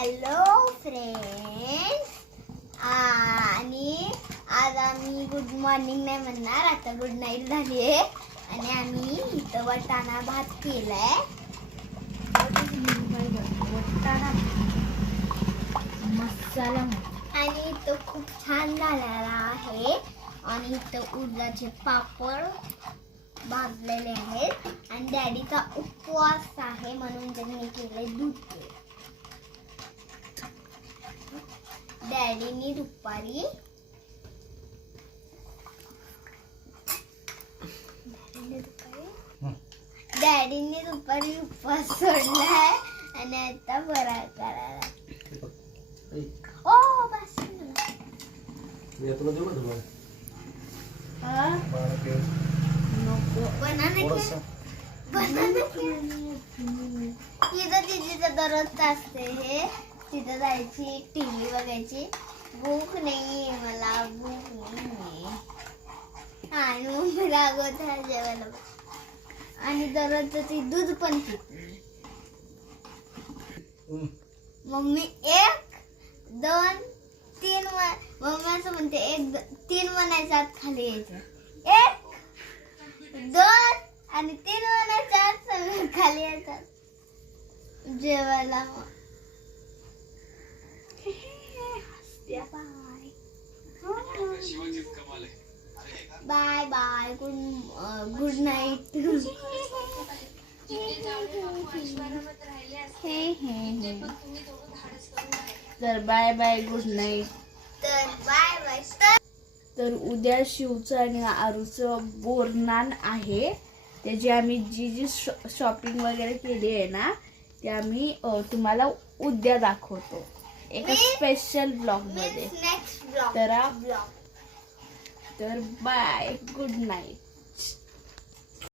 Hello friends, आणि आज आम्ही गुड मॉर्निंग नाही म्हणणार, आता गुड नाईट झाली आहे. आणि आम्ही इथं वाटाणा भात केलाय. वाटाणा मसाला आणि इथं खूप छान झालेला आहे. आणि इथं उडदाचे पापड भाजलेले आहेत. आणि डॅडीचा उपवास आहे म्हणून त्यांनी केले दूध. डॅडीनी दुपारी उपवास सोडलाय आणि आता फराळ करायला. ओ बस तिथं तिथं दररोज असते हे. तिथं जायची, टीव्ही बघायची. भूक नाही मला, भूक नाही. आणि मग रागवत जेवायला. आणि दररोज ती दूध पण पिते. मम्मी 1 2 3 मम्मी असं म्हणते 1 3 म्हणायच्या आत खाली यायचं. 1 2 आणि 3 म्हणायच्या आत सगळं खाली यायचं जेवायला. Bye bye, good night. तर बाय बाय, गुड नाईट. तर बाय बाय. तर उद्या शिवचं आणि आरूचं बोरनान आहे. त्याची आम्ही जी शॉपिंग वगैरे केली आहे ना, ते आम्ही तुम्हाला उद्या दाखवतो एका स्पेशल ब्लॉग मध्ये. Next blog. तर बाय, गुड नाईट.